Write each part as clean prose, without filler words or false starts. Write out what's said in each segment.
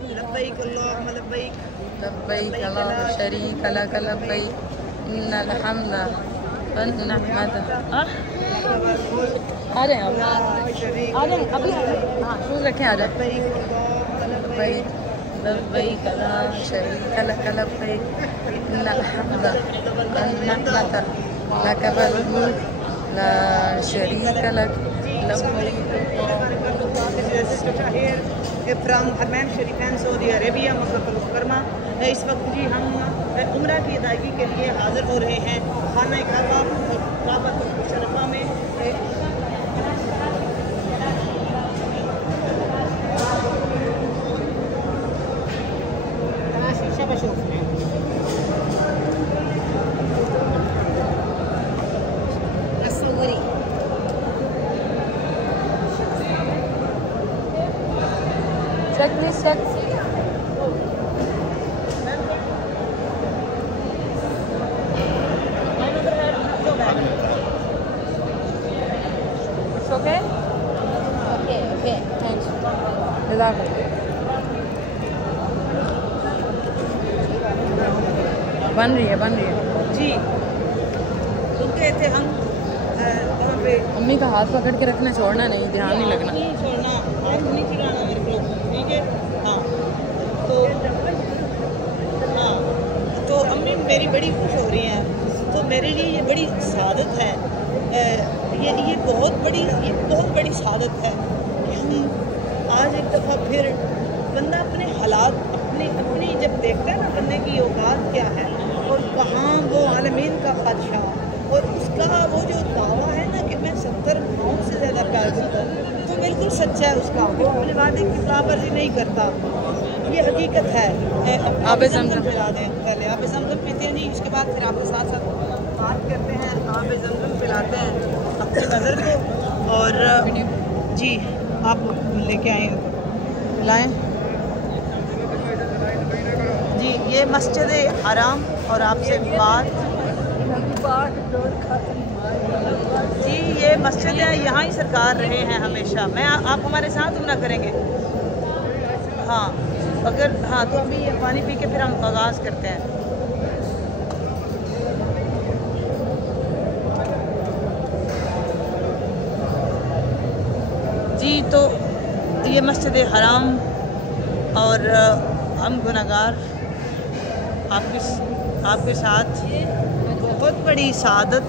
लब्बैक अल्लाहुम्मा लब्बैक लब्बैक ला शरीक लक लब्बैक इन्नल हम्दा वन निअमत। आ रहे हैं आप? आ रहे हैं अभी? हाँ शूज़ रखे, आ जाए। लब्बैक लब्बैक ला शरीक लक लब्बैक इन्नल हम्दा वन निअमत लक वल मुल्क ला शरीक लक लब्बैक। फ्राम हरमैन शरीफैन सऊदी अरेबिया मक्का मुकर्रमा। इस वक्त जी हम उम्रा की अदायगी के लिए हाज़िर हो रहे हैं खाना काबा शरफा में। Check this, check. It's okay? Okay, thanks. बन रही है जी। रुक गए थे हम वहाँ पे। अम्मी का हाथ पकड़ के रखना, छोड़ना नहीं, ध्यान नहीं लगना, नहीं छोड़ना, हाथ नहीं चिढ़ाना मेरे को, ठीक है? हाँ तो अम्मी मेरी बड़ी खुश हो रही हैं, तो मेरे लिए ये बड़ी सादत है। ये बहुत बड़ी सादत है कि हम आज एक दफ़ा फिर बंदा अपने हालात अपनी जब देखता है ना बंदे की औकात क्या है और कहाँ वो आलमीन का बादशाह और उसका वो जो दावा है ना कि मैं 70 गाँव से ज़्यादा प्यार करता हूँ, तो बिल्कुल सच्चा है उसका। वो अपने वादे की खिलाफवर्जी नहीं करता, ये हकीकत है। आब ज़मज़म पिला दें पहले, आब ज़मज़म पीते हैं जी, उसके बाद फिर आपके साथ साथ बात करते हैं। आब ज़मज़म पिलाते हैं अपनी नज़र को। और जी आप लेके आए लाएँ जी। ये मस्जिद हराम और आपसे बात जी, ये मस्जिद है, यहाँ ही सरकार रहे हैं हमेशा। आप हमारे साथ उम्रा करेंगे? हाँ अगर हाँ तो अभी ये पानी पी के फिर हम आगाज़ करते हैं। जी तो ये मस्जिद हराम और हम गुनहगार आपके साथ बहुत बड़ी सादत।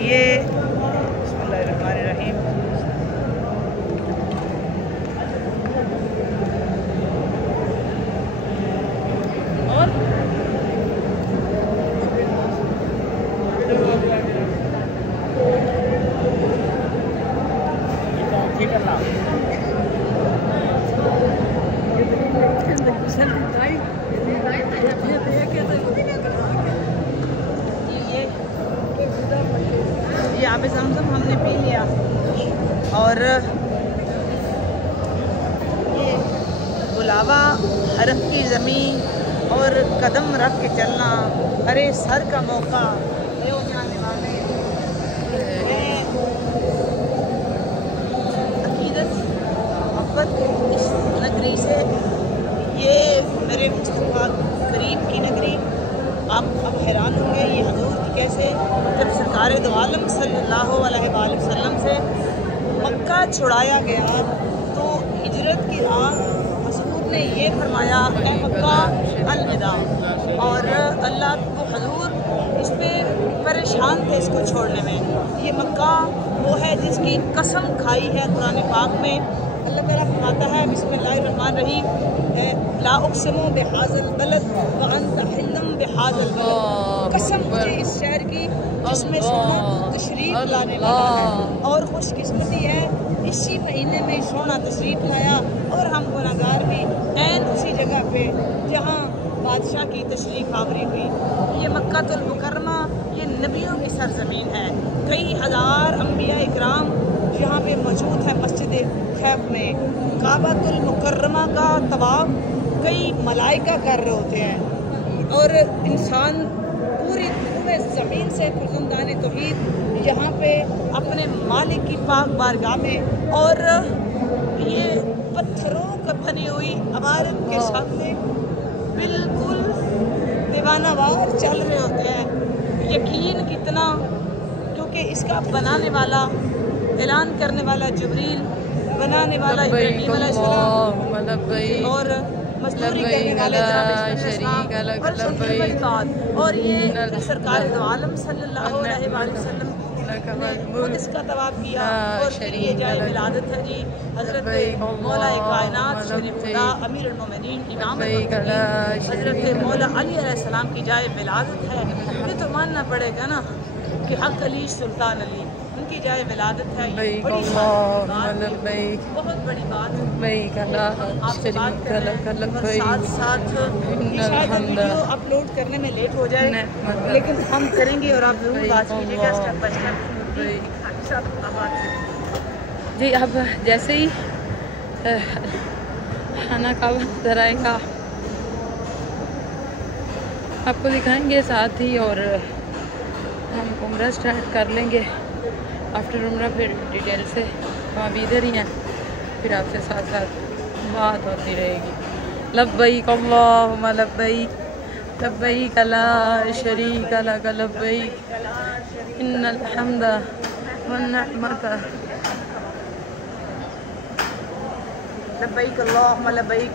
ये बिस्मिल्लाहिर्रहमानिर्रहीम। और ये आब ज़मज़म हमने पी लिया और ये बुलावा हरफ की ज़मीन और कदम रख के चलना, अरे सर का मौका ये हो जाने वाले अकीदत मोहब्बत इस नगरी से। ये मेरे मुस्तफ़ा करीम की नगरी। आप अब हैरान होंगे ये हजूर की कैसे, जब सरकार दो आलम सल्लल्लाहु अलैहि वसल्लम से मक्का छुड़ाया गया तो हिजरत की रात हजूर ने ये फरमाया ए मक्का अलविदा। और अल्लाह को हजूर इस पर परेशान थे इसको छोड़ने में। ये मक्का वो है जिसकी कसम खाई है कुरान पाक में। अल्लाह ताला फरमाता है बिस्मिल्लाहिर्रहमानिर्रहीम ला उक़सिमु बिहाज़िल बलद व अंता हिल्लुम बिहाज़िल बलद। कसम मुझे इस शहर की जिसमें सोना तशरीफ़ लाने वाला है। और खुशकिस्मती है इसी महीने में सोना तशरीफ़ लाया और हम गुनहगार भी ऐन उसी जगह पे जहाँ बादशाह की तशरीफ़ आवरी हुई। ये मक्कातुल मुकर्रमा ये नबियों की सरज़मीन है। कई हज़ार अंबिया इकराम यहाँ पे मौजूद है। मस्जिद खैफ में काबातुल मुकर्रमा का तवाफ कई मलाइका कर रहे होते हैं और इंसान पूरी ज़मीन से फरज़ंदान तौहीद यहाँ पे अपने मालिक की पाक बारगाह में और ये पत्थरों का बनी हुई इमारत के सामने बिल्कुल दीवानावार चल रहे होते हैं। यकीन कितना, क्योंकि इसका बनाने वाला, ऐलान करने वाला जिब्रील, बनाने वाला इब्राहीम अलैहिस्सलाम और मजदूरी करने वाले और सबसे बड़ी बात, और ये सरकार दो आलम सल्लल्लाहु अलैहि वसल्लम ने खुद इसका तवाफ किया। और फिर ये जाए विलादत है जी हज़रत मौला कायनात शरीफ खुदा अमीरुल मोमिनीन इमाम हज़रत मौला अली अलैहिस्सलाम की जाए विलादत है। ये तो मानना पड़ेगा ना कि हक अली सुल्तान अली उनकी जाए विलादत है। बहुत बड़ी बात साथ साथ वीडियो अपलोड करने में लेट हो जाए, लेकिन हम करेंगे और आप जरूर बात कीजिएगा स्टेप बाय स्टेप। जी अब जैसे ही खाना का वक्त आएगा आपको दिखाएंगे साथ ही, और हम उम्रा स्टार्ट कर लेंगे आफ्टर उम्रा। फिर डिटेल से वहाँ भी इधर ही हैं, फिर आपसे साथ साथ बात होती रहेगी। लब्बैक अल्लाहुम्मा लब्बैक लब्बैक ला शरीक लक लब्बैक इन्नल हम्दा वन निअमता लब्बैक अल्लाहुम्मा लब्बैक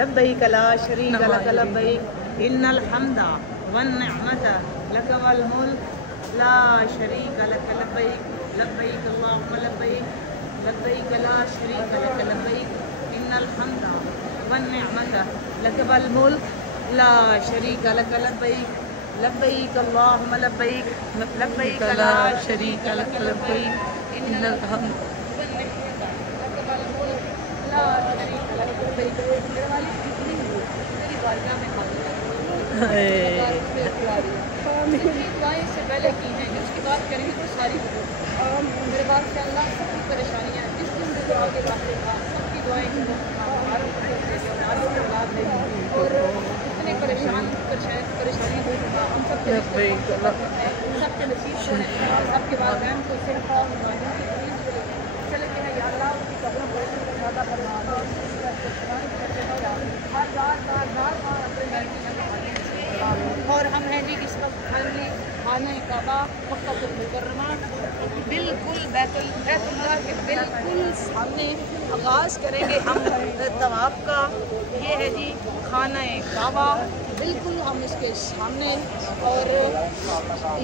लब्बैक ला शरीक लक लब्बैक इन्नल हम्दा वन निअमता लक वल मुल्क ला शरीक लक लब्बैक लब्बैक अल्लाहुम्मा लब्बैक लब्बैक ला शरीक लक लब्बैक इन्नल हम्दा वन निअमता लक वल मुल्क ला शरीक लक लब्बैक लब्बैक अल्लाहुम्मा लब्बैक लब्बैक ला शरीक लक लब्बैक इन्नल हम्दा वन निअमता लक वल मुल्क ला शरीक लक लब्बैक। मेरे वाली मेरी बारगाह में दुआएं से पहले की हैं, उसकी बात करेंगे तो सारी मेरे बात से अल्लाह सबकी परेशानियाँ जिस दिन भी दुआ के वास्ते सबकी दुआएं और इतने परेशानी हम सबके नसीब होने सबके वालिदैन को चले गए हैं या अल्लाह उनकी कब्रों को ज़्यादा फरमा और हम हैं जी इस वक्त खाना काबा मक्का मुकर्रमा बिल्कुल बैतुल्लाह के बिल्कुल सामने आगाज़ करेंगे हम तवाफ का। ये है जी खाना काबा, बिल्कुल हम इसके सामने, और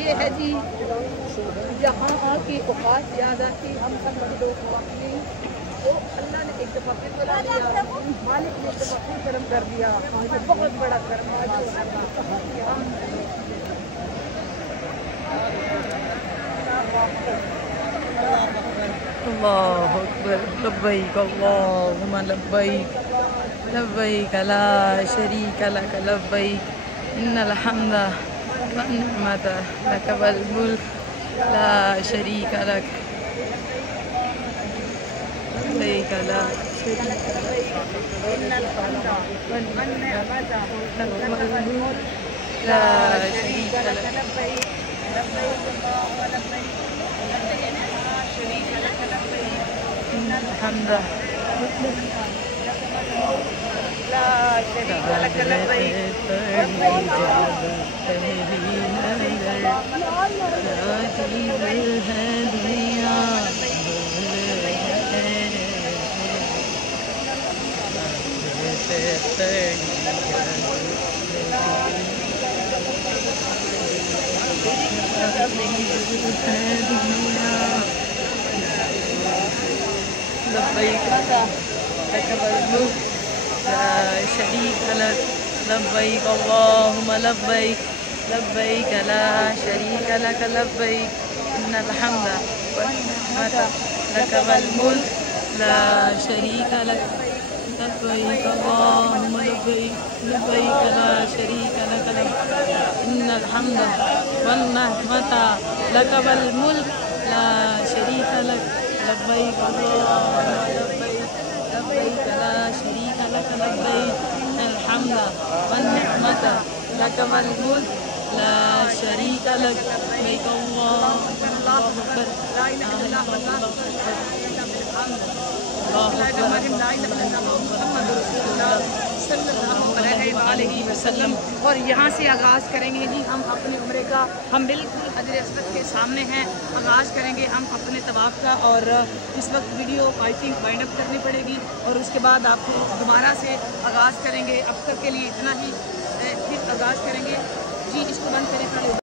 ये है जी यहाँ की औकात याद आती हम सब लोग तो अल्लाह ने एक दफ़ा फिर बुला दिया, मालिक ने एक दफ़ा फिर कर्म कर दिया, बहुत बड़ा कर्म आज अल्लाहु अकबर। लब्बैक अल्लाहुम्मा लब्बैक लब्बैक ला शरीक लक लब्बैक इन्नल हम्दा वन निअमता लक वल मुल्क ला शरीक लक लब्बैक ला शरीक लक इन्नल हम्दा वन निअमता लक वल मुल्क ला शरीक लक लब्बैक लब्बैक अल्लाहुम्मा लब्बैक इन्नल हम्दा ला शरीक लक लब्बैक लब्बैक लक वल मुल्क ला शरीक लक लब्बैक अल्लाहुम्मा लब्बैक लब्बैक ला शरीक लक लब्बैक इन्नल हम्दा वन निअमता लक वल मुल्क ला शरीक लक लब्बैक अल्लाहुम्मा लब्बैक लब्बैक ला शरीक लक इन्नल हम्दा वन निअमता लक वल मुल्क ला शरीक लक लब्बैक अल्लाहुम्मा लब्बैक लब्बैक ला शरीक लक लब्बैक इन्नल हम्दा वन निअमता लक वल मुल्क ला शरीक लक लब्बैक अल्लाहु अकबर ला इलाहा इल्लल्लाह वसल्लम। और यहाँ से आगाज़ करेंगे जी हम अपने उम्रे का। हम बिल्कुल हजर अस्वद के सामने हैं, आगाज़ करेंगे हम अपने तवाफ़ का। और इस वक्त video I think wind up करनी पड़ेगी और उसके बाद आपको दोबारा से आगाज़ करेंगे। अब तक के लिए इतना ही, फिर आगाज़ करेंगे जी। इसको बंद करें।